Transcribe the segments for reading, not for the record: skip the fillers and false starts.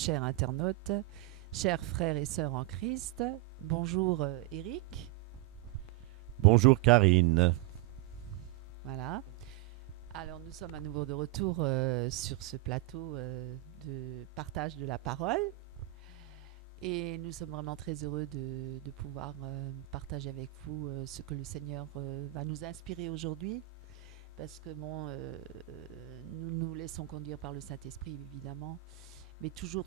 chers internautes, chers frères et sœurs en Christ. Bonjour Eric. Bonjour Karine. Voilà. Alors nous sommes à nouveau de retour sur ce plateau de partage de la parole. Et nous sommes vraiment très heureux de pouvoir partager avec vous ce que le Seigneur va nous inspirer aujourd'hui. Parce que nous nous laissons conduire par le Saint-Esprit, évidemment. Mais toujours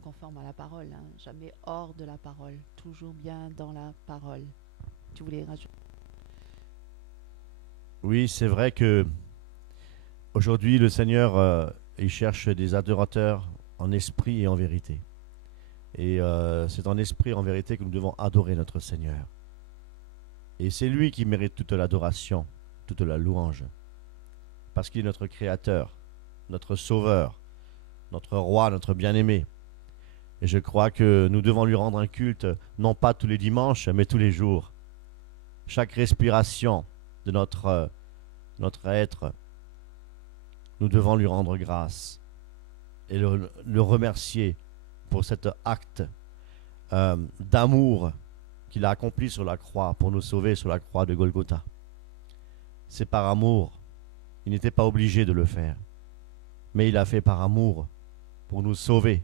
conforme à la parole. Hein. Jamais hors de la parole. Toujours bien dans la parole. Tu voulais rajouter? Oui, c'est vrai que aujourd'hui le Seigneur il cherche des adorateurs en esprit et en vérité. Et c'est en esprit et en vérité que nous devons adorer notre Seigneur. Et c'est lui qui mérite toute l'adoration, toute la louange. Parce qu'il est notre Créateur, notre Sauveur, notre Roi, notre bien-aimé. Et je crois que nous devons lui rendre un culte, non pas tous les dimanches, mais tous les jours. Chaque respiration de notre être, nous devons lui rendre grâce et le remercier pour cet acte d'amour qu'il a accompli sur la croix pour nous sauver sur la croix de Golgotha. C'est par amour. Il n'était pas obligé de le faire. Mais il a fait par amour pour nous sauver,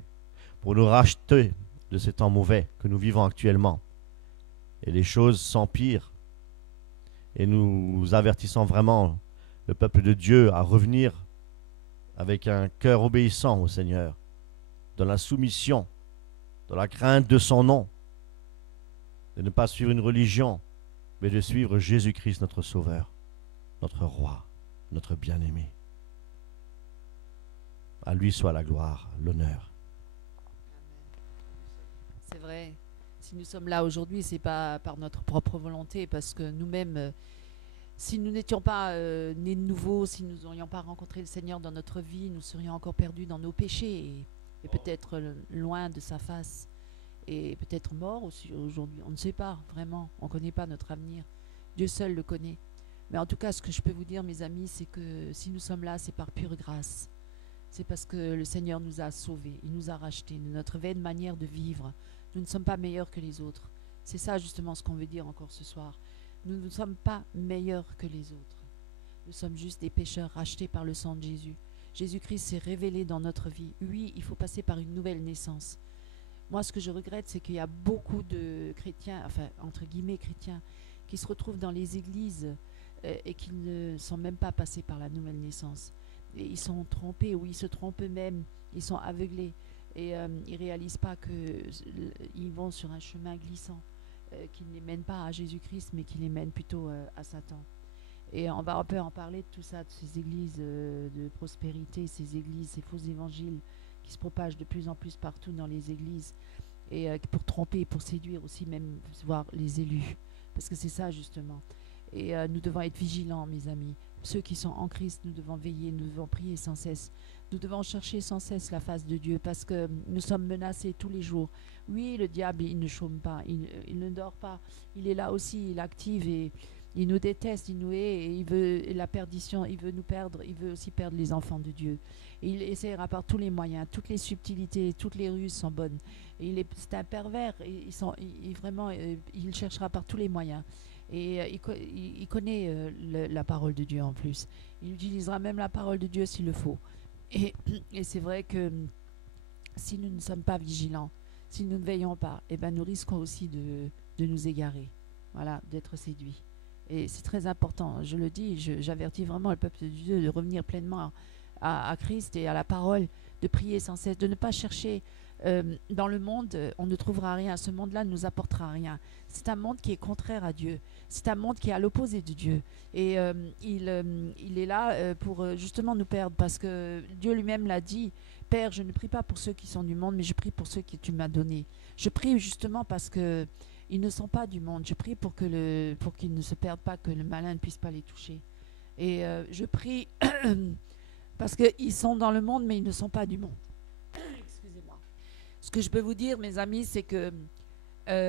pour nous racheter de ces temps mauvais que nous vivons actuellement. Et les choses s'empirent. Et nous avertissons vraiment le peuple de Dieu à revenir avec un cœur obéissant au Seigneur, dans la soumission, dans la crainte de son nom, de ne pas suivre une religion, mais de suivre Jésus-Christ, notre Sauveur, notre Roi, notre bien-aimé. À lui soit la gloire, l'honneur. C'est vrai. Si nous sommes là aujourd'hui, c'est pas par notre propre volonté, parce que nous-mêmes, si nous n'étions pas nés de nouveau, si nous n'aurions pas rencontré le Seigneur dans notre vie, nous serions encore perdus dans nos péchés et peut-être loin de sa face et peut-être morts aussi aujourd'hui. On ne sait pas vraiment, on ne connaît pas notre avenir. Dieu seul le connaît. Mais en tout cas, ce que je peux vous dire, mes amis, c'est que si nous sommes là, c'est par pure grâce. C'est parce que le Seigneur nous a sauvés, il nous a rachetés de notre vaine manière de vivre. Nous ne sommes pas meilleurs que les autres. C'est ça justement ce qu'on veut dire encore ce soir. Nous ne sommes pas meilleurs que les autres. Nous sommes juste des pécheurs rachetés par le sang de Jésus. Jésus-Christ s'est révélé dans notre vie. Oui, il faut passer par une nouvelle naissance. Moi, ce que je regrette, c'est qu'il y a beaucoup de chrétiens, enfin, entre guillemets chrétiens, qui se retrouvent dans les églises et qui ne sont même pas passés par la nouvelle naissance. Et ils sont trompés, ou ils se trompent eux-mêmes, ils sont aveuglés. Et ils ne réalisent pas qu'ils vont sur un chemin glissant, qui ne les mène pas à Jésus-Christ, mais qui les mène plutôt à Satan. Et on va un peu en parler de tout ça, de ces églises de prospérité, ces églises, ces faux évangiles qui se propagent de plus en plus partout dans les églises, et pour tromper, pour séduire aussi même, voire les élus. Parce que c'est ça justement. Et nous devons être vigilants, mes amis. Ceux qui sont en Christ, nous devons veiller, nous devons prier sans cesse. Nous devons chercher sans cesse la face de Dieu parce que nous sommes menacés tous les jours. Oui, le diable, il ne chôme pas, il ne dort pas. Il est là aussi, il active et il nous déteste, il nous hait et il veut la perdition, il veut nous perdre, il veut aussi perdre les enfants de Dieu. Et il essaiera par tous les moyens, toutes les subtilités, toutes les ruses sont bonnes. Et c'est un pervers, vraiment, il cherchera par tous les moyens. Et il connaît la parole de Dieu en plus. Il utilisera même la parole de Dieu s'il le faut. Et c'est vrai que si nous ne sommes pas vigilants, si nous ne veillons pas, eh ben nous risquons aussi de nous égarer, voilà, d'être séduits. Et c'est très important, je le dis, j'avertis vraiment le peuple de Dieu de revenir pleinement à Christ et à la parole, de prier sans cesse, de ne pas chercher dans le monde, on ne trouvera rien. Ce monde-là ne nous apportera rien. C'est un monde qui est contraire à Dieu. C'est un monde qui est à l'opposé de Dieu. Et il est là pour justement nous perdre parce que Dieu lui-même l'a dit. Père, je ne prie pas pour ceux qui sont du monde, mais je prie pour ceux que tu m'as donnés. Je prie justement parce que ils ne sont pas du monde. Je prie pour qu'ils ne se perdent pas, que le malin ne puisse pas les toucher. Et je prie parce qu'ils sont dans le monde, mais ils ne sont pas du monde. Excusez-moi. Ce que je peux vous dire, mes amis, c'est que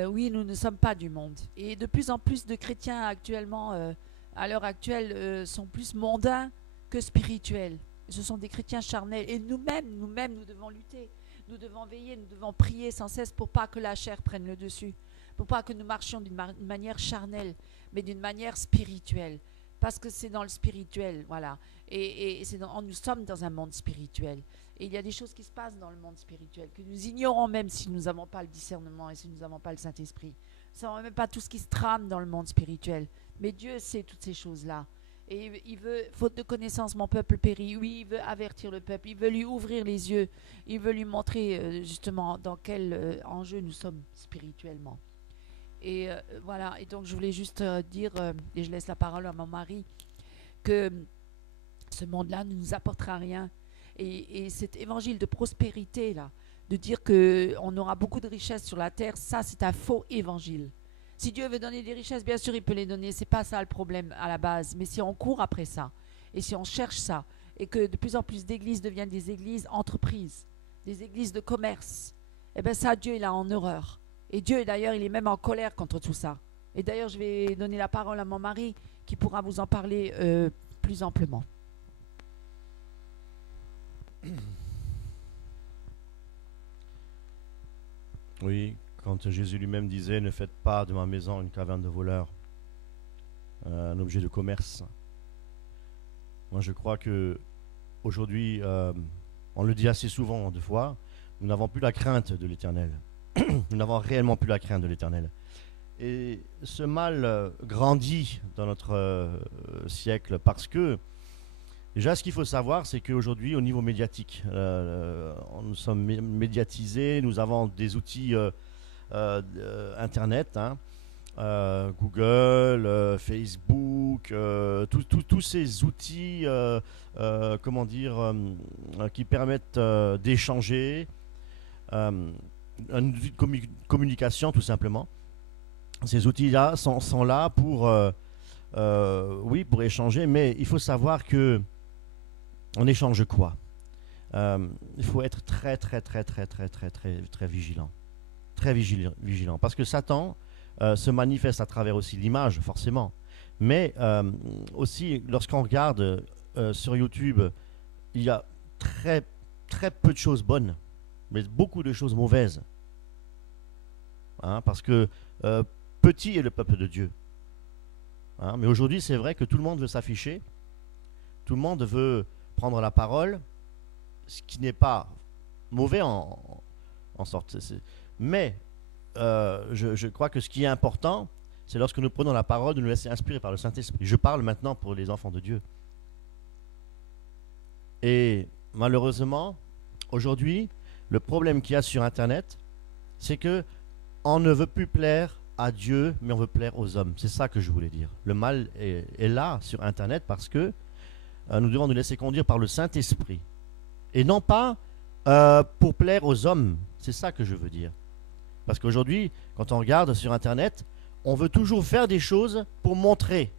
oui, nous ne sommes pas du monde. Et de plus en plus de chrétiens actuellement, à l'heure actuelle, sont plus mondains que spirituels. Ce sont des chrétiens charnels. Et nous-mêmes, nous devons lutter. Nous devons veiller, nous devons prier sans cesse pour pas que la chair prenne le dessus, pour pas que nous marchions d'une manière charnelle, mais d'une manière spirituelle. Parce que c'est dans le spirituel, voilà. Et nous sommes dans un monde spirituel. Et il y a des choses qui se passent dans le monde spirituel que nous ignorons même si nous n'avons pas le discernement et si nous n'avons pas le Saint-Esprit. Nous ne savons même pas tout ce qui se trame dans le monde spirituel. Mais Dieu sait toutes ces choses-là. Et il veut, faute de connaissance, mon peuple périt. Oui, il veut avertir le peuple. Il veut lui ouvrir les yeux. Il veut lui montrer justement dans quel enjeu nous sommes spirituellement. Et voilà. Et donc, je voulais juste dire, et je laisse la parole à mon mari, que ce monde-là ne nous apportera rien. Et cet évangile de prospérité, là, de dire qu'on aura beaucoup de richesses sur la terre, ça, c'est un faux évangile. Si Dieu veut donner des richesses, bien sûr, il peut les donner. C'est pas ça le problème à la base. Mais si on court après ça, et si on cherche ça, et que de plus en plus d'églises deviennent des églises entreprises, des églises de commerce, eh bien ça, Dieu, il a en horreur. Et Dieu, d'ailleurs, il est même en colère contre tout ça. Et d'ailleurs, je vais donner la parole à mon mari, qui pourra vous en parler plus amplement. Oui, quand Jésus lui-même disait « Ne faites pas de ma maison une caverne de voleurs, un objet de commerce ». Moi, je crois que aujourd'hui, on le dit assez souvent de fois, nous n'avons plus la crainte de l'Éternel. Nous n'avons réellement plus la crainte de l'Éternel. Et ce mal grandit dans notre siècle parce que, déjà, ce qu'il faut savoir, c'est qu'aujourd'hui, au niveau médiatique, nous sommes médiatisés, nous avons des outils Internet, hein, Google, Facebook, tous ces outils, comment dire, qui permettent d'échanger, un outil de communication tout simplement. Ces outils-là sont là pour, oui, pour échanger, mais il faut savoir que on échange quoi? Il faut être très vigilant. Très vigilant. Parce que Satan se manifeste à travers aussi l'image, forcément. Mais aussi, lorsqu'on regarde sur YouTube, il y a très peu de choses bonnes, mais beaucoup de choses mauvaises. Hein, parce que petit est le peuple de Dieu. Hein, mais aujourd'hui, c'est vrai que tout le monde veut s'afficher. Tout le monde veut prendre la parole, ce qui n'est pas mauvais en sorte. Mais je crois que ce qui est important, c'est lorsque nous prenons la parole de nous laisser inspirer par le Saint-Esprit. Je parle maintenant pour les enfants de Dieu. Et malheureusement, aujourd'hui, le problème qu'il y a sur Internet, c'est que on ne veut plus plaire à Dieu, mais on veut plaire aux hommes. C'est ça que je voulais dire. Le mal est là sur Internet parce que nous devons nous laisser conduire par le Saint-Esprit. Et non pas pour plaire aux hommes. C'est ça que je veux dire. Parce qu'aujourd'hui, quand on regarde sur Internet, on veut toujours faire des choses pour montrer,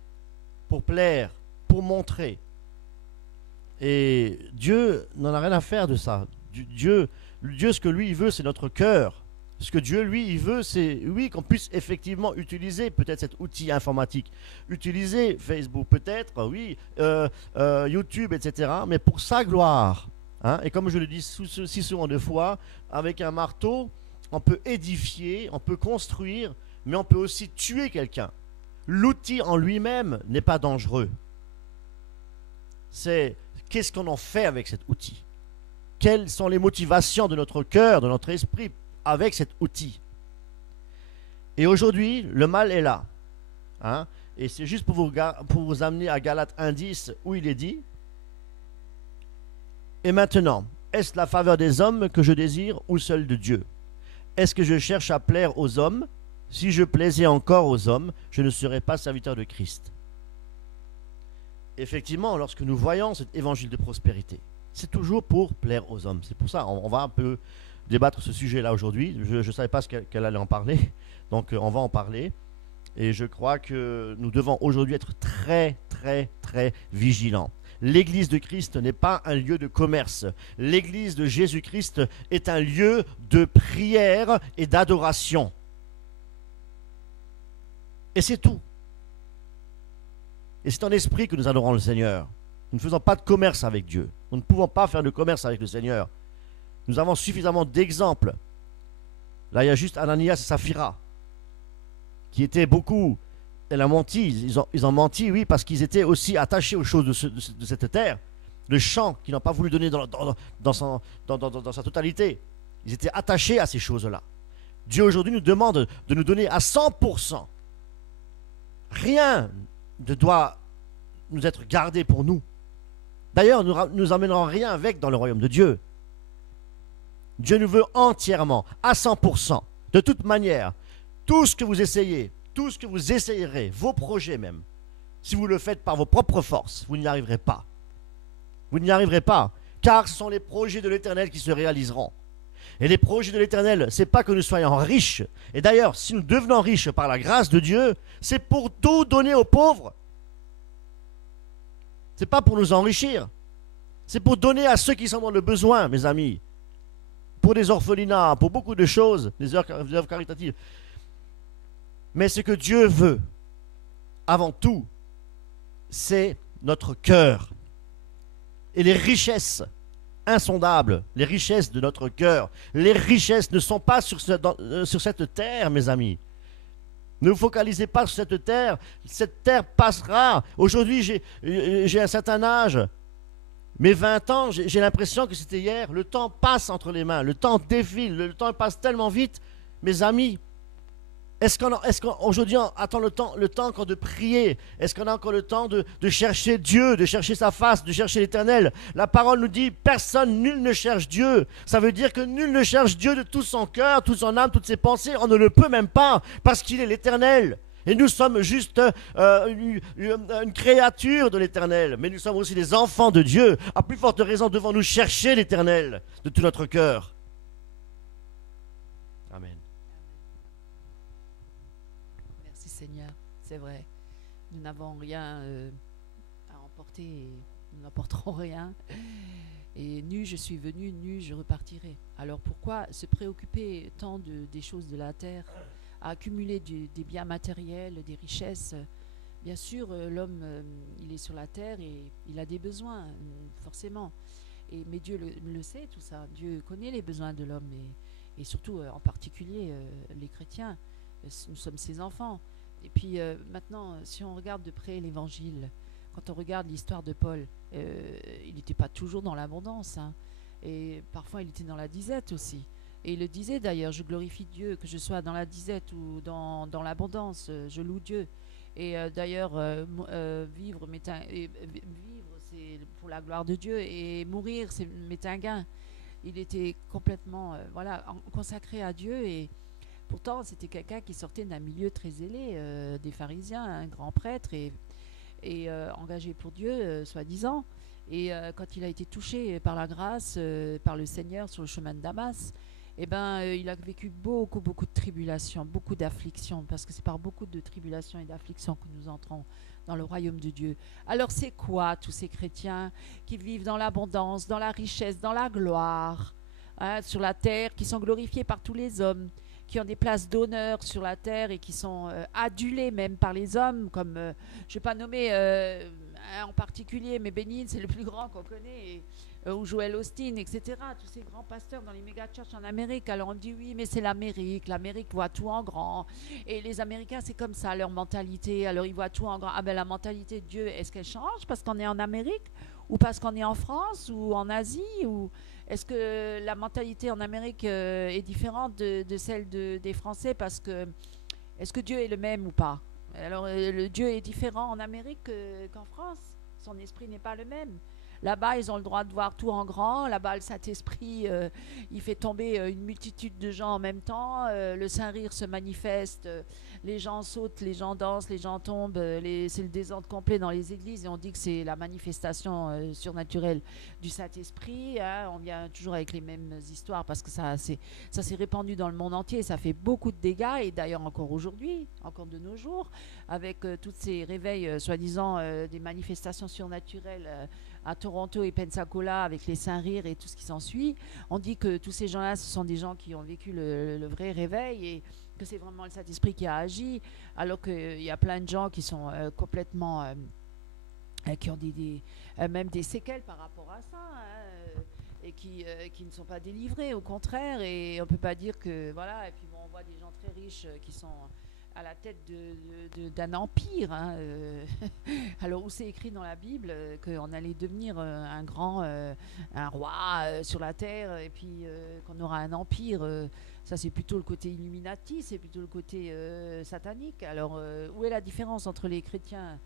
pour plaire, pour montrer. Et Dieu n'en a rien à faire de ça. Dieu, ce que lui, il veut, c'est notre cœur. Ce que Dieu, lui, il veut, c'est, oui, qu'on puisse effectivement utiliser peut-être cet outil informatique, utiliser Facebook peut-être, oui, YouTube, etc., mais pour sa gloire. Hein. Et comme je le dis si souvent de fois, avec un marteau, on peut édifier, on peut construire, mais on peut aussi tuer quelqu'un. L'outil en lui-même n'est pas dangereux. C'est qu'est-ce qu'on en fait avec cet outil? Quelles sont les motivations de notre cœur, de notre esprit avec cet outil? Et aujourd'hui, le mal est là. Hein? Et c'est juste pour vous amener à Galates 1:10 où il est dit: et maintenant, est-ce la faveur des hommes que je désire ou celle de Dieu? Est-ce que je cherche à plaire aux hommes? Si je plaisais encore aux hommes, je ne serais pas serviteur de Christ. Effectivement, lorsque nous voyons cet évangile de prospérité, c'est toujours pour plaire aux hommes. C'est pour ça on va un peu débattre ce sujet-là aujourd'hui. Je ne savais pas qu'elle allait en parler, donc on va en parler. Et je crois que nous devons aujourd'hui être très vigilants. L'église de Christ n'est pas un lieu de commerce. L'église de Jésus-Christ est un lieu de prière et d'adoration. Et c'est tout. Et c'est en esprit que nous adorons le Seigneur. Nous ne faisons pas de commerce avec Dieu. Nous ne pouvons pas faire de commerce avec le Seigneur. Nous avons suffisamment d'exemples. Là, il y a juste Ananias et Saphira, qui étaient beaucoup... Elle a menti, ils ont menti, oui, parce qu'ils étaient aussi attachés aux choses de cette terre. Le champ qu'ils n'ont pas voulu donner dans sa totalité. Ils étaient attachés à ces choses-là. Dieu aujourd'hui nous demande de nous donner à 100%. Rien ne doit nous être gardé pour nous. D'ailleurs, nous emmènerons rien avec dans le royaume de Dieu. Dieu nous veut entièrement, à 100%. De toute manière, tout ce que vous essayez, tout ce que vous essayerez, vos projets même, si vous le faites par vos propres forces, vous n'y arriverez pas. Vous n'y arriverez pas, car ce sont les projets de l'Éternel qui se réaliseront. Et les projets de l'Éternel, ce n'est pas que nous soyons riches. Et d'ailleurs, si nous devenons riches par la grâce de Dieu, c'est pour tout donner aux pauvres. Ce n'est pas pour nous enrichir. C'est pour donner à ceux qui sont dans le besoin, mes amis. Pour des orphelinats, pour beaucoup de choses, des œuvres caritatives. Mais ce que Dieu veut, avant tout, c'est notre cœur. Et les richesses insondables, les richesses de notre cœur, les richesses ne sont pas sur cette terre, mes amis. Ne vous focalisez pas sur cette terre passera. Aujourd'hui, j'ai un certain âge, mes 20 ans, j'ai l'impression que c'était hier. Le temps passe entre les mains, le temps défile, le temps passe tellement vite. Mes amis, est-ce qu'aujourd'hui on attend le temps encore de prier? Est-ce qu'on a encore le temps de chercher Dieu, de chercher sa face, de chercher l'Éternel? La parole nous dit, nul ne cherche Dieu. Ça veut dire que nul ne cherche Dieu de tout son cœur, toute son âme, toutes ses pensées. On ne le peut même pas, parce qu'il est l'Éternel. Et nous sommes juste une créature de l'Éternel. Mais nous sommes aussi des enfants de Dieu. À plus forte raison, devons-nous chercher l'Éternel de tout notre cœur. Amen. Merci Seigneur, c'est vrai. Nous n'avons rien à emporter et nous n'emporterons rien. Et nu je suis venu, nu je repartirai. Alors pourquoi se préoccuper tant des choses de la terre, à accumuler des biens matériels, des richesses? Bien sûr, l'homme, il est sur la terre et il a des besoins, forcément. Mais Dieu le sait, tout ça. Dieu connaît les besoins de l'homme et surtout, en particulier, les chrétiens. Nous sommes ses enfants. Et puis maintenant, si on regarde de près l'Évangile, quand on regarde l'histoire de Paul, il n'était pas toujours dans l'abondance, hein. Et parfois, il était dans la disette aussi. Et il le disait d'ailleurs, je glorifie Dieu, que je sois dans la disette ou dans l'abondance, je loue Dieu. Et d'ailleurs, vivre, c'est pour la gloire de Dieu, et mourir, m'est un gain. Il était complètement consacré à Dieu, et pourtant, c'était quelqu'un qui sortait d'un milieu très ailé, des pharisiens, un grand prêtre, et engagé pour Dieu, soi-disant. Et quand il a été touché par la grâce, par le Seigneur sur le chemin de Damas, eh ben, il a vécu beaucoup de tribulations, beaucoup d'afflictions, parce que c'est par beaucoup de tribulations et d'afflictions que nous entrons dans le royaume de Dieu. Alors c'est quoi tous ces chrétiens qui vivent dans l'abondance, dans la richesse, dans la gloire, hein, sur la terre, qui sont glorifiés par tous les hommes, qui ont des places d'honneur sur la terre et qui sont adulés même par les hommes, comme, je ne vais pas nommer en particulier, mais Bénin, c'est le plus grand qu'on connaît, ou Joel Austin, etc. Tous ces grands pasteurs dans les méga-churches en Amérique. Alors on dit oui, mais c'est l'Amérique voit tout en grand. Et les Américains, c'est comme ça, leur mentalité. Alors ils voient tout en grand. Ah ben la mentalité de Dieu, est-ce qu'elle change parce qu'on est en Amérique? Ou parce qu'on est en France ou en Asie? Ou est-ce que la mentalité en Amérique est différente de celle des Français? Parce que, est-ce que Dieu est le même ou pas? Alors le Dieu est différent en Amérique qu'en France. Son esprit n'est pas le même. Là-bas, ils ont le droit de voir tout en grand. Là-bas, le Saint-Esprit, il fait tomber une multitude de gens en même temps. Le Saint-Rire se manifeste. Les gens sautent, les gens dansent, les gens tombent. C'est le désordre complet dans les églises. Et on dit que c'est la manifestation surnaturelle du Saint-Esprit, hein. On vient toujours avec les mêmes histoires parce que ça s'est répandu dans le monde entier. Ça fait beaucoup de dégâts. Et d'ailleurs, encore aujourd'hui, encore de nos jours, avec tous ces réveils, soi-disant, des manifestations surnaturelles à Toronto et Pensacola avec les Saint-Rires et tout ce qui s'ensuit. On dit que tous ces gens-là, ce sont des gens qui ont vécu le vrai réveil et que c'est vraiment le Saint-Esprit qui a agi, alors qu'il y a plein de gens qui sont complètement... qui ont même des séquelles par rapport à ça, hein. et qui ne sont pas délivrés, au contraire. Et on ne peut pas dire que, voilà, et puis bon, on voit des gens très riches qui sont à la tête d'un empire. Hein, alors, où c'est écrit dans la Bible qu'on allait devenir un roi sur la terre, et puis qu'on aura un empire. Ça, c'est plutôt le côté Illuminati, c'est plutôt le côté satanique. Alors, où est la différence entre les chrétiens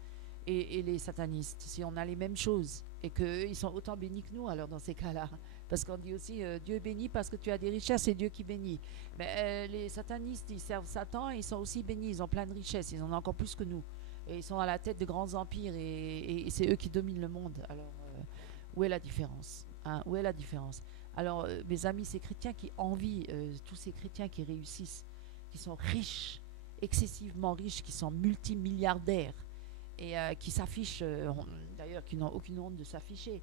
et les satanistes, si on a les mêmes choses et qu'eux, ils sont autant bénis que nous, alors dans ces cas-là? Parce qu'on dit aussi Dieu bénit parce que tu as des richesses, c'est Dieu qui bénit. Mais les satanistes, ils servent Satan, et ils sont aussi bénis, ils ont plein de richesses, ils en ont encore plus que nous. Et ils sont à la tête de grands empires, et c'est eux qui dominent le monde. Alors, où est la différence, hein? Où est la différence? Alors, mes amis, ces chrétiens qui envient tous ces chrétiens qui réussissent, qui sont riches, excessivement riches, qui sont multimilliardaires, et qui s'affichent, d'ailleurs qui n'ont aucune honte de s'afficher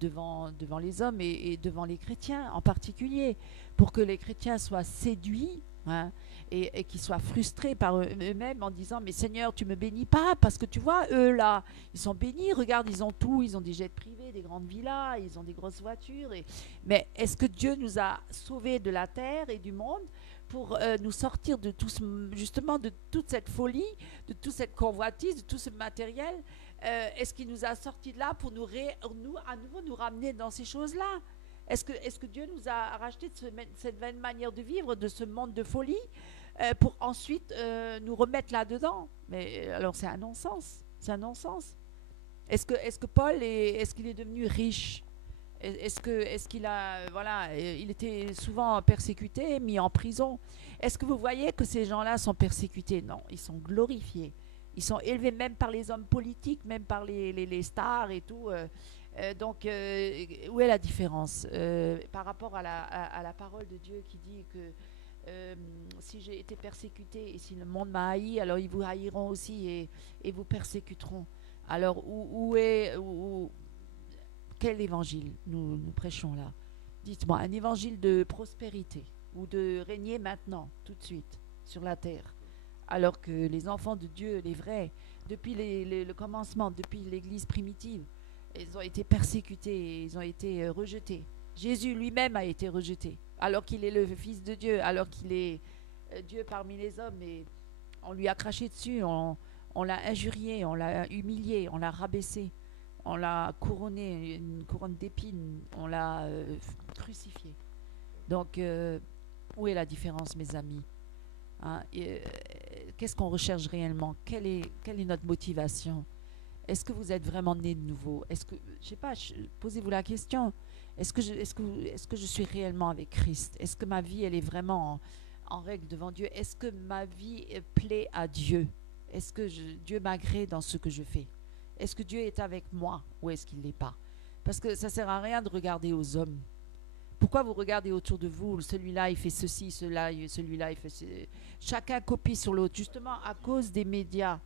devant les hommes, et devant les chrétiens en particulier, pour que les chrétiens soient séduits, hein, et qu'ils soient frustrés par eux-mêmes en disant mais Seigneur, tu me bénis pas, parce que tu vois, eux là, ils sont bénis, regarde, ils ont tout, ils ont des jets privés, des grandes villas, ils ont des grosses voitures, mais est-ce que Dieu nous a sauvés de la terre et du monde pour nous sortir de tout justement de toute cette folie, de toute cette convoitise, de tout ce matériel? Est-ce qu'il nous a sortis de là pour à nouveau nous ramener dans ces choses-là? Est-ce que Dieu nous a racheté de cette vaine manière de vivre, de ce monde de folie, pour ensuite nous remettre là-dedans? Mais alors c'est un non-sens. C'est un non-sens. Est-ce que Paul est-ce qu'il est devenu riche? Est-ce qu'il a, voilà, il était souvent persécuté, mis en prison. Est-ce que vous voyez que ces gens-là sont persécutés? Non, ils sont glorifiés. Ils sont élevés même par les hommes politiques, même par les stars et tout. Donc, où est la différence par rapport à la parole de Dieu qui dit que si j'ai été persécuté et si le monde m'a haï, alors ils vous haïront aussi, et vous persécuteront. Alors, quel évangile nous prêchons là? Dites-moi, un évangile de prospérité ou de régner maintenant, tout de suite, sur la terre, alors que les enfants de Dieu, les vrais, depuis le commencement, depuis l'Église primitive, ils ont été persécutés, ils ont été rejetés. Jésus lui-même a été rejeté, alors qu'il est le Fils de Dieu, alors qu'il est Dieu parmi les hommes, et on lui a craché dessus, on l'a injurié, on l'a humilié, on l'a rabaissé, on l'a couronné, une couronne d'épines, on l'a crucifié. Donc, où est la différence, mes amis, hein? Qu'est-ce qu'on recherche réellement? Quelle est notre motivation? Est-ce que vous êtes vraiment né de nouveau? Est-ce que, je sais pas, posez-vous la question. Est-ce que je suis réellement avec Christ? Est-ce que ma vie, elle est vraiment en règle devant Dieu? Est-ce que ma vie plaît à Dieu? Est-ce que Dieu m'agrée dans ce que je fais? Est-ce que Dieu est avec moi, ou est-ce qu'il ne l'est pas? Parce que ça ne sert à rien de regarder aux hommes. Pourquoi vous regardez autour de vous? Celui-là, il fait ceci, celui-là, il fait ceci. Chacun copie sur l'autre, justement à cause des médias.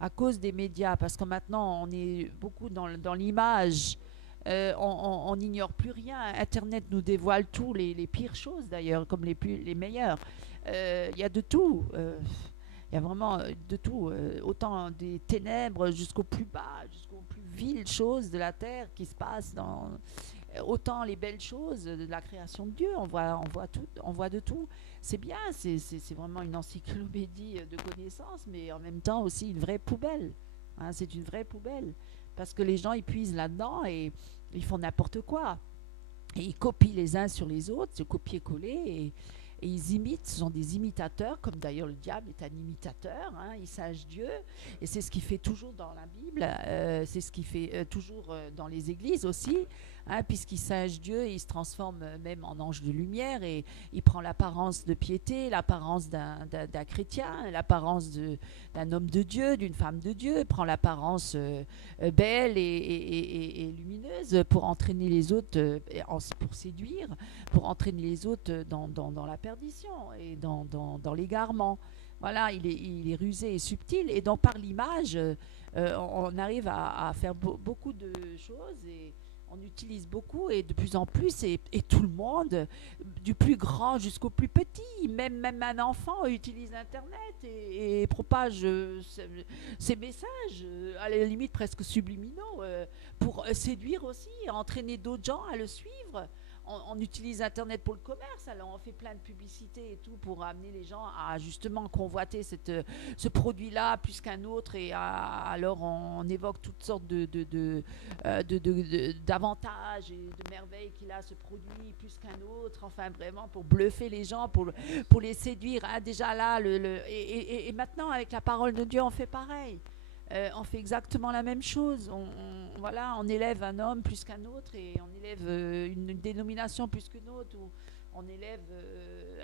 À cause des médias, parce que maintenant, on est beaucoup dans l'image. On n'ignore plus rien. Internet nous dévoile tout, les pires choses d'ailleurs, comme les meilleures. Il y a de tout. Il y a vraiment de tout. Autant des ténèbres jusqu'au plus bas, jusqu'aux plus viles choses de la terre qui se passent dans... Autant les belles choses de la création de Dieu, on voit de tout. C'est bien, c'est vraiment une encyclopédie de connaissances, mais en même temps aussi une vraie poubelle. Hein, c'est une vraie poubelle. Parce que les gens, ils puisent là-dedans et ils font n'importe quoi. Et ils copient les uns sur les autres, se copier-coller, et ils imitent, ce sont des imitateurs, comme d'ailleurs le diable est un imitateur, hein, il singe Dieu, et c'est ce qu'il fait toujours dans la Bible, c'est ce qu'il fait toujours dans les églises aussi, hein, puisqu'il singe Dieu, il se transforme même en ange de lumière, et il prend l'apparence de piété, l'apparence d'un chrétien, l'apparence d'un homme de Dieu, d'une femme de Dieu, il prend l'apparence belle et lumineuse pour entraîner les autres, pour séduire, pour entraîner les autres dans la perdition et dans l'égarement. Voilà, il est rusé et subtil, et donc par l'image, on arrive à faire beaucoup de choses, et on utilise beaucoup, et de plus en plus, et tout le monde, du plus grand jusqu'au plus petit, même un enfant utilise Internet et propage ses messages, à la limite presque subliminaux, pour séduire aussi, entraîner d'autres gens à le suivre. On utilise Internet pour le commerce, alors on fait plein de publicités et tout pour amener les gens à justement convoiter ce produit-là plus qu'un autre. Et alors on évoque toutes sortes d'avantages et de merveilles qu'il a ce produit plus qu'un autre. Enfin vraiment pour bluffer les gens, pour les séduire. Ah, déjà là, et maintenant avec la parole de Dieu, on fait pareil. On fait exactement la même chose. Voilà, on élève un homme plus qu'un autre et on élève une dénomination plus qu'une autre, ou on élève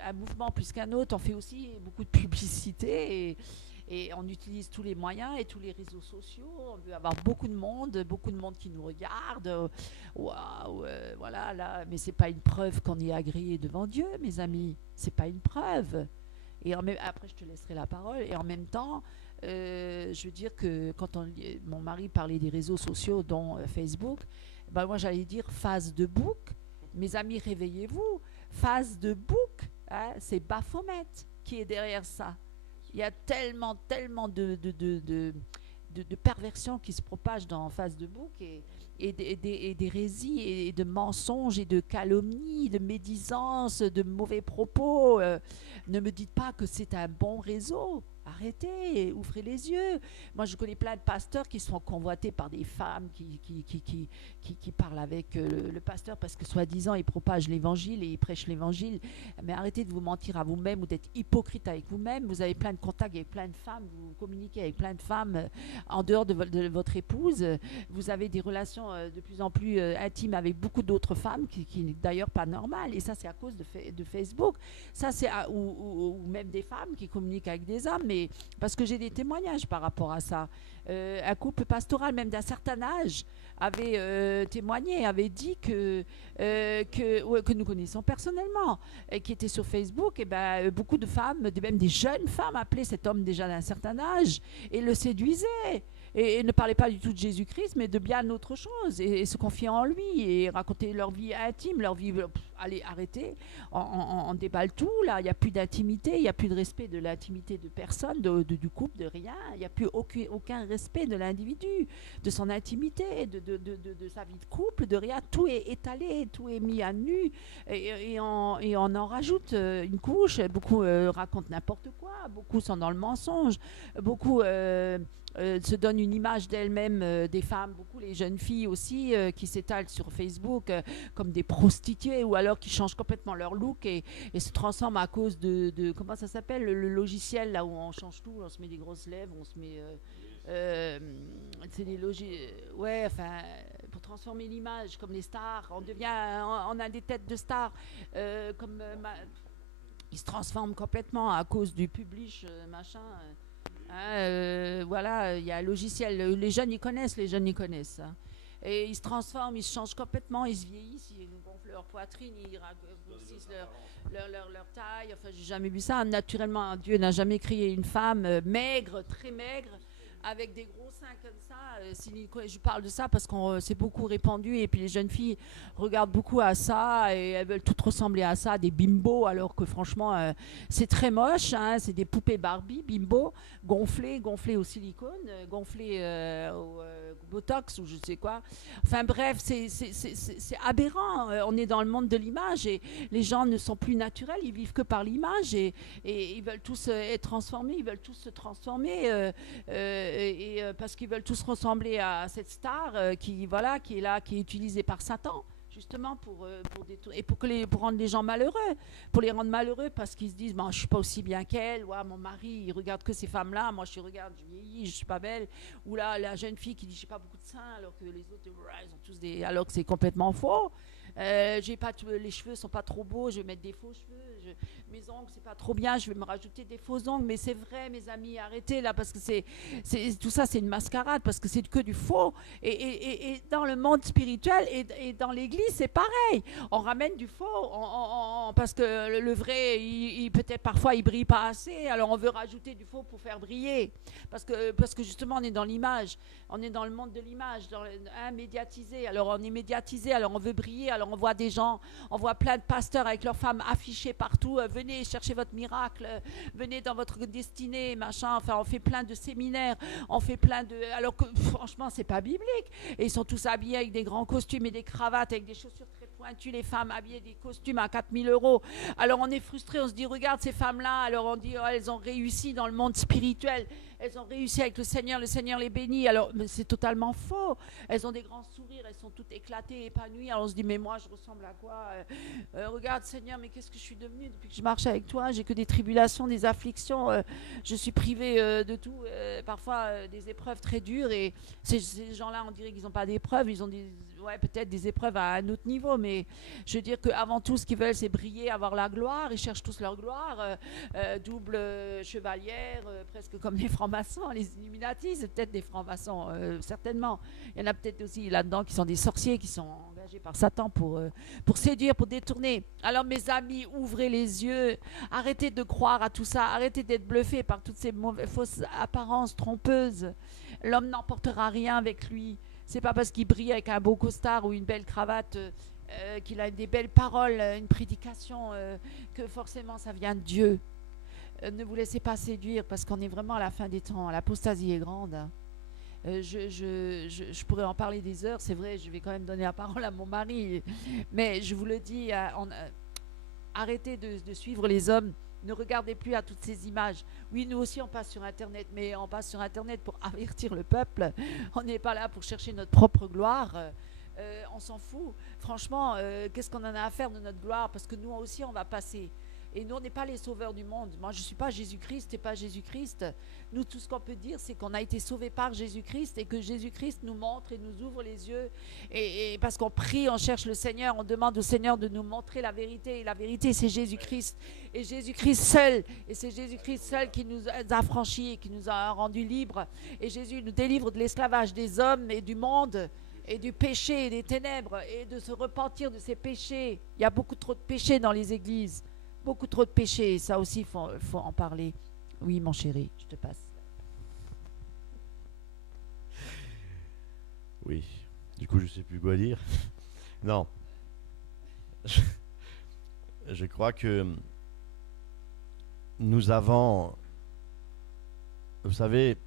un mouvement plus qu'un autre. On fait aussi beaucoup de publicité et on utilise tous les moyens et tous les réseaux sociaux. On veut avoir beaucoup de monde qui nous regarde. Waouh, voilà, là, mais c'est pas une preuve qu'on est agréé devant Dieu, mes amis. C'est pas une preuve. Après, je te laisserai la parole. Et en même temps, je veux dire que quand mon mari parlait des réseaux sociaux, dont Facebook, ben moi j'allais dire phase de bouc. Mes amis, réveillez-vous. Phase de bouc, hein, c'est Baphomet qui est derrière ça. Il y a tellement de perversions qui se propagent dans phase de bouc et d'hérésies et de mensonges et de calomnies, de médisances, de mauvais propos. Ne me dites pas que c'est un bon réseau. Arrêtez, ouvrez les yeux. Moi, je connais plein de pasteurs qui sont convoités par des femmes qui parlent avec le pasteur parce que, soi-disant, ils propagent l'évangile et ils prêchent l'évangile. Mais arrêtez de vous mentir à vous-même ou d'être hypocrite avec vous-même. Vous avez plein de contacts avec plein de femmes, vous communiquez avec plein de femmes en dehors de votre épouse. Vous avez des relations de plus en plus intimes avec beaucoup d'autres femmes qui n'est d'ailleurs pas normal. Et ça, c'est à cause de Facebook. Ça, c'est ou même des femmes qui communiquent avec des hommes. Mais parce que j'ai des témoignages par rapport à ça. Un couple pastoral, même d'un certain âge, avait témoigné, avait dit que nous connaissons personnellement, et qui était sur Facebook. Et ben, beaucoup de femmes, même des jeunes femmes, appelaient cet homme déjà d'un certain âge et le séduisaient. Et ne parlaient pas du tout de Jésus-Christ, mais de bien autre chose, et se confiaient en lui, et racontaient leur vie intime, leur vie... Allez, arrêtez, on déballe tout, là, il n'y a plus d'intimité, il n'y a plus de respect de l'intimité de personne, du couple, de rien, il n'y a plus aucun respect de l'individu, de son intimité, de sa vie de couple, de rien, tout est étalé, tout est mis à nu, et on en rajoute une couche, beaucoup racontent n'importe quoi, beaucoup sont dans le mensonge, beaucoup... se donnent une image d'elles-mêmes, des femmes, beaucoup les jeunes filles aussi, qui s'étalent sur Facebook comme des prostituées, ou alors qui changent complètement leur look et se transforment à cause de comment ça s'appelle, le logiciel là où on change tout, on se met des grosses lèvres, on se met... c'est des ouais, enfin, pour transformer l'image comme les stars, on a des têtes de stars, comme... ils se transforment complètement à cause du publish, machin... voilà, il y a un logiciel, les jeunes y connaissent, hein. Et ils se transforment, ils se changent complètement, ils se vieillissent, ils gonflent leur poitrine, ils grossissent leur taille. Enfin, j'ai jamais vu ça. Naturellement, Dieu n'a jamais créé une femme maigre, très maigre, avec des gros seins comme ça. Je parle de ça parce qu'on c'est beaucoup répandu, et puis les jeunes filles regardent beaucoup à ça et elles veulent toutes ressembler à ça, des bimbos, alors que franchement c'est très moche, hein, c'est des poupées Barbie, bimbo, gonflées au silicone, gonflées au botox ou je sais quoi. Enfin bref, c'est aberrant. On est dans le monde de l'image et les gens ne sont plus naturels, ils vivent que par l'image, et ils veulent tous être transformés, ils veulent tous se transformer parce qu'ils veulent tous ressembler à cette star qui est là, qui est utilisée par Satan justement pour rendre les gens malheureux, pour les rendre malheureux parce qu'ils se disent je suis pas aussi bien qu'elle, ouais, mon mari il regarde que ces femmes là, moi je regarde, je vieillis, je suis pas belle, ou là la jeune fille qui dit j'ai pas beaucoup de seins alors que les autres ils ont tous des, alors que c'est complètement faux. J'ai pas les cheveux sont pas trop beaux, je vais mettre des faux cheveux, mes ongles c'est pas trop bien, je vais me rajouter des faux ongles, mais c'est vrai mes amis, arrêtez là parce que c'est tout ça c'est une mascarade, parce que c'est que du faux, et dans le monde spirituel et dans l'église c'est pareil. On ramène du faux, parce que le vrai, peut-être parfois, il brille pas assez. Alors on veut rajouter du faux pour faire briller. Parce que justement, on est dans l'image. On est dans le monde de l'image, médiatisé. Alors on est médiatisé, alors on veut briller. Alors on voit des gens, on voit plein de pasteurs avec leurs femmes affichées partout. Venez chercher votre miracle, venez dans votre destinée, machin. Enfin, on fait plein de séminaires, on fait plein de... Alors que franchement, c'est pas biblique. Et ils sont tous habillés avec des grands costumes et des cravates, avec des chaussures très pointues, les femmes habillées des costumes à 4 000 €. Alors on est frustré, on se dit, regarde ces femmes-là, alors on dit, oh, elles ont réussi dans le monde spirituel, elles ont réussi avec le Seigneur les bénit. Alors, mais c'est totalement faux. Elles ont des grands sourires, elles sont toutes éclatées, épanouies. Alors on se dit, mais moi je ressemble à quoi? Regarde Seigneur, mais qu'est-ce que je suis devenue depuis que je marche avec toi? J'ai que des tribulations, des afflictions, je suis privée de tout, parfois des épreuves très dures. Et ces gens-là, on dirait qu'ils n'ont pas d'épreuves, ils ont peut-être des épreuves à un autre niveau, mais je veux dire qu'avant tout, ce qu'ils veulent, c'est briller, avoir la gloire. Ils cherchent tous leur gloire, double chevalière, presque comme les francs-maçons, les Illuminati, c'est peut-être des francs-maçons, certainement. Il y en a peut-être aussi là-dedans qui sont des sorciers, qui sont engagés par Satan pour séduire, pour détourner. Alors mes amis, ouvrez les yeux, arrêtez de croire à tout ça, arrêtez d'être bluffés par toutes ces fausses apparences trompeuses. L'homme n'emportera rien avec lui. C'est pas parce qu'il brille avec un beau costard ou une belle cravate, qu'il a des belles paroles, une prédication, que forcément ça vient de Dieu. Ne vous laissez pas séduire, parce qu'on est vraiment à la fin des temps. L'apostasie est grande. Hein. Je pourrais en parler des heures, c'est vrai, je vais quand même donner la parole à mon mari. Mais je vous le dis, arrêtez de suivre les hommes. Ne regardez plus à toutes ces images. Oui, nous aussi, on passe sur Internet, mais on passe sur Internet pour avertir le peuple. On n'est pas là pour chercher notre propre gloire. On s'en fout. Franchement, qu'est-ce qu'on en a à faire de notre gloire? Parce que nous aussi, on va passer. Et nous, on n'est pas les sauveurs du monde. Moi, je ne suis pas Jésus-Christ, tu n'es pas Jésus-Christ. Nous, tout ce qu'on peut dire, c'est qu'on a été sauvés par Jésus-Christ et que Jésus-Christ nous montre et nous ouvre les yeux. Et parce qu'on prie, on cherche le Seigneur, on demande au Seigneur de nous montrer la vérité. Et la vérité, c'est Jésus-Christ. Et Jésus-Christ seul. Et c'est Jésus-Christ seul qui nous a affranchis et qui nous a rendus libres. Et Jésus nous délivre de l'esclavage des hommes et du monde, et du péché et des ténèbres, et de se repentir de ses péchés. Il y a beaucoup trop de péchés dans les églises. Beaucoup trop de péchés, ça aussi, il faut en parler. Oui, mon chéri, je te passe. Oui, du coup, je ne sais plus quoi dire. Non. Je crois que nous avons, vous savez,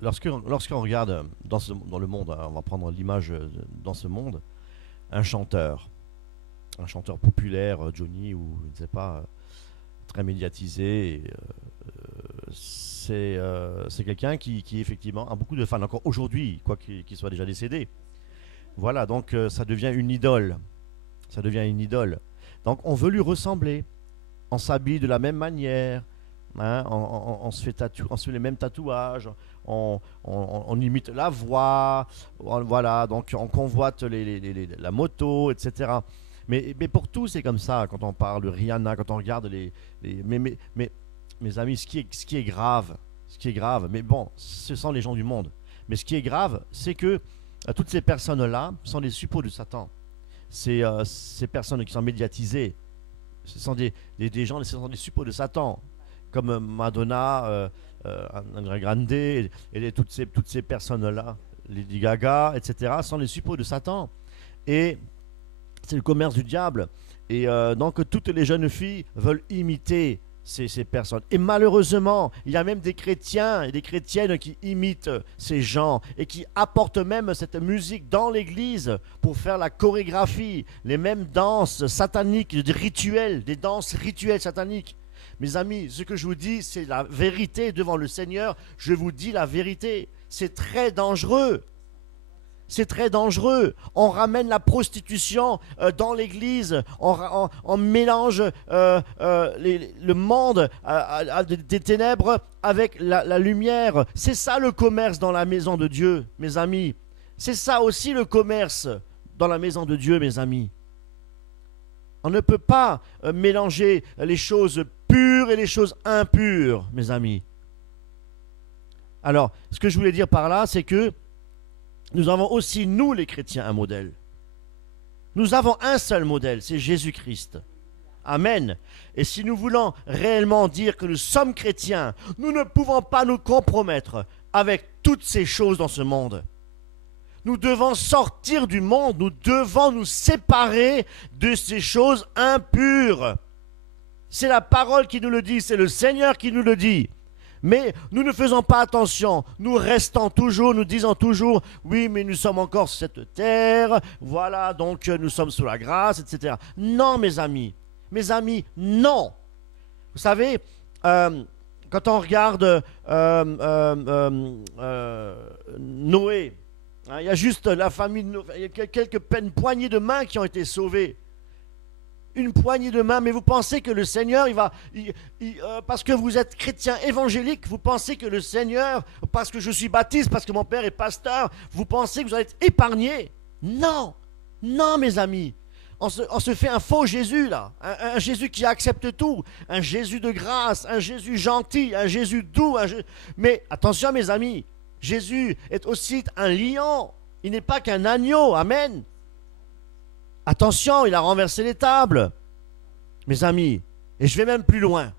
lorsqu'on regarde dans le monde, hein, on va prendre l'image dans ce monde, un chanteur populaire, Johnny, ou je ne sais pas, très médiatisé, c'est quelqu'un qui effectivement a beaucoup de fans, encore aujourd'hui, quoi qu'il soit déjà décédé. Voilà, donc ça devient une idole. Ça devient une idole. Donc on veut lui ressembler. On s'habille de la même manière. Hein, on se fait les mêmes tatouages. On imite la voix. Voilà, donc on convoite la moto, etc. Mais pour tout, c'est comme ça. Quand on parle de Rihanna, quand on regarde mais mes amis, ce qui est grave, mais bon, ce sont les gens du monde. Mais ce qui est grave, c'est que toutes ces personnes-là sont des suppôts de Satan. Ces personnes qui sont médiatisées, ce sont des gens, ce sont des suppôts de Satan, comme Madonna, Andrea Grande, et toutes ces personnes-là, Lady Gaga, etc., sont les suppôts de Satan. Et c'est le commerce du diable. Et donc toutes les jeunes filles veulent imiter ces personnes. Et malheureusement, il y a même des chrétiens et des chrétiennes qui imitent ces gens et qui apportent même cette musique dans l'église pour faire la chorégraphie, les mêmes danses sataniques, des danses rituelles sataniques. Mes amis, ce que je vous dis, c'est la vérité devant le Seigneur. Je vous dis la vérité. C'est très dangereux. C'est très dangereux. On ramène la prostitution dans l'église. On mélange le monde des ténèbres avec la lumière. C'est ça le commerce dans la maison de Dieu, mes amis. C'est ça aussi le commerce dans la maison de Dieu, mes amis. On ne peut pas mélanger les choses pures et les choses impures, mes amis. Alors, ce que je voulais dire par là, c'est que nous avons aussi, nous les chrétiens, un modèle. Nous avons un seul modèle, c'est Jésus-Christ. Amen. Et si nous voulons réellement dire que nous sommes chrétiens, nous ne pouvons pas nous compromettre avec toutes ces choses dans ce monde. Nous devons sortir du monde, nous devons nous séparer de ces choses impures. C'est la parole qui nous le dit, c'est le Seigneur qui nous le dit. Mais nous ne faisons pas attention, nous restons toujours, nous disons toujours, oui, mais nous sommes encore sur cette terre, voilà, donc nous sommes sous la grâce, etc. Non, mes amis, non. Vous savez, quand on regarde Noé, hein, il y a juste la famille de Noé, il y a une poignée de mains qui ont été sauvées. Une poignée de mains, mais vous pensez que le Seigneur, parce que vous êtes chrétien évangélique, vous pensez que le Seigneur, parce que je suis baptiste, parce que mon père est pasteur, vous pensez que vous allez être épargné? Non, non mes amis, on se fait un faux Jésus là, un Jésus qui accepte tout, un Jésus de grâce, un Jésus gentil, un Jésus doux, mais attention mes amis, Jésus est aussi un lion, il n'est pas qu'un agneau, amen. Attention, il a renversé les tables, mes amis. Et je vais même plus loin.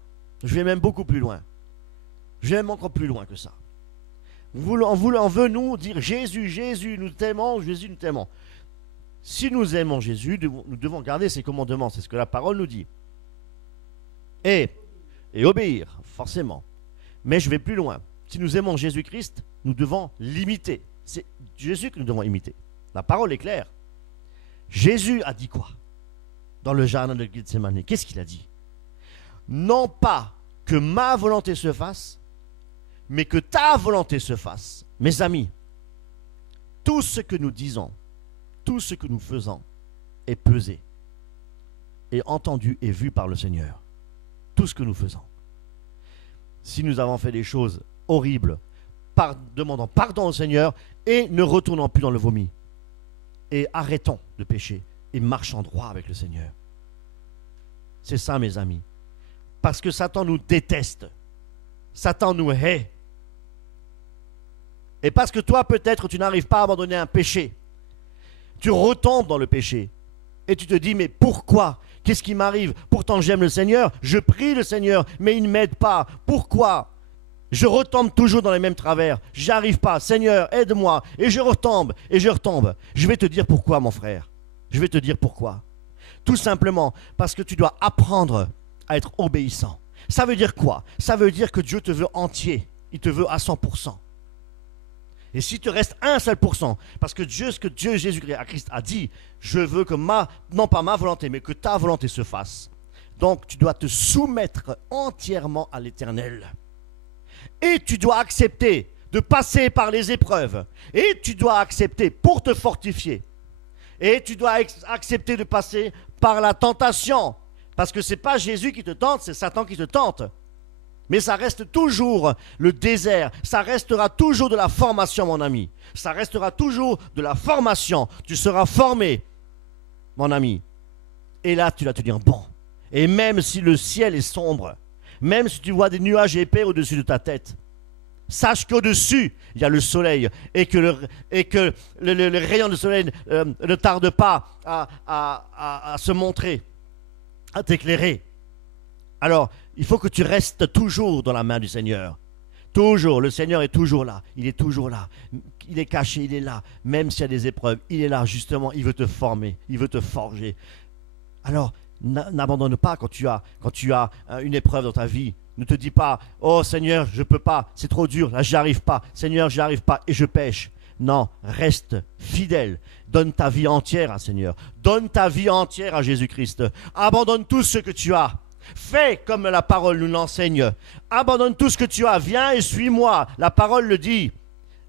Je vais même beaucoup plus loin. Je vais même encore plus loin que ça. On veut nous dire Jésus, Jésus, nous t'aimons, Jésus, nous t'aimons. Si nous aimons Jésus, nous devons garder ses commandements. C'est ce que la parole nous dit. Et obéir, forcément. Mais je vais plus loin. Si nous aimons Jésus-Christ, nous devons l'imiter. C'est Jésus que nous devons imiter. La parole est claire. Jésus a dit quoi dans le jardin de Gethsémani? Qu'est-ce qu'il a dit? Non pas que ma volonté se fasse, mais que ta volonté se fasse. Mes amis, tout ce que nous disons, tout ce que nous faisons est pesé, est entendu et vu par le Seigneur. Tout ce que nous faisons. Si nous avons fait des choses horribles, demandons pardon au Seigneur et ne retournons plus dans le vomi. Et arrêtons de pécher et marchons droit avec le Seigneur. C'est ça, mes amis. Parce que Satan nous déteste. Satan nous hait. Et parce que toi, peut-être, tu n'arrives pas à abandonner un péché. Tu retombes dans le péché. Et tu te dis, mais pourquoi? Qu'est-ce qui m'arrive? Pourtant, j'aime le Seigneur. Je prie le Seigneur, mais il ne m'aide pas. Pourquoi? Je retombe toujours dans les mêmes travers. J'arrive pas. Seigneur, aide-moi. Et je retombe. Et je retombe. Je vais te dire pourquoi, mon frère. Je vais te dire pourquoi. Tout simplement parce que tu dois apprendre à être obéissant. Ça veut dire quoi? Ça veut dire que Dieu te veut entier. Il te veut à 100%. Et si tu restes un seul pourcent, parce que ce que Dieu Jésus-Christ a dit, je veux que non pas ma volonté, mais que ta volonté se fasse. Donc tu dois te soumettre entièrement à l'Éternel. Et tu dois accepter de passer par les épreuves. Et tu dois accepter pour te fortifier. Et tu dois accepter de passer par la tentation. Parce que ce n'est pas Jésus qui te tente, c'est Satan qui te tente. Mais ça reste toujours le désert. Ça restera toujours de la formation, mon ami. Ça restera toujours de la formation. Tu seras formé, mon ami. Et là, tu vas te dire, bon. Et même si le ciel est sombre, même si tu vois des nuages épais au-dessus de ta tête, sache qu'au-dessus, il y a le soleil et que le rayon du soleil ne tarde pas à se montrer, à t'éclairer. Alors, il faut que tu restes toujours dans la main du Seigneur. Toujours, le Seigneur est toujours là. Il est toujours là. Il est caché, il est là. Même s'il y a des épreuves, il est là justement. Il veut te former, il veut te forger. Alors, n'abandonne pas quand tu as une épreuve dans ta vie. Ne te dis pas, oh Seigneur, je ne peux pas, c'est trop dur, là j'y arrive pas. Seigneur, j'y arrive pas et je pêche. Non, reste fidèle. Donne ta vie entière à Seigneur. Donne ta vie entière à Jésus-Christ. Abandonne tout ce que tu as. Fais comme la parole nous l'enseigne. Abandonne tout ce que tu as. Viens et suis-moi. La parole le dit.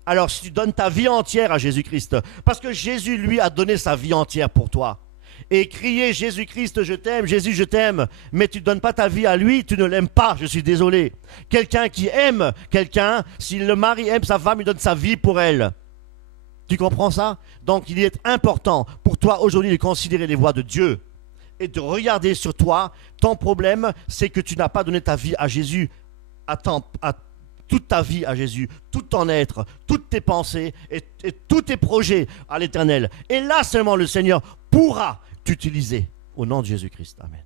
Alors si tu donnes ta vie entière à Jésus-Christ, parce que Jésus, lui, a donné sa vie entière pour toi. Et crier Jésus-Christ, je t'aime, Jésus, je t'aime, mais tu ne donnes pas ta vie à lui, tu ne l'aimes pas, je suis désolé. Quelqu'un qui aime quelqu'un, si le mari aime sa femme, il donne sa vie pour elle. Tu comprends ça? Donc il est important pour toi aujourd'hui de considérer les voies de Dieu et de regarder sur toi. Ton problème, c'est que tu n'as pas donné ta vie à Jésus toute ta vie à Jésus, tout ton être, toutes tes pensées et tous tes projets à l'Éternel. Et là seulement le Seigneur pourra t'utiliser au nom de Jésus-Christ. Amen.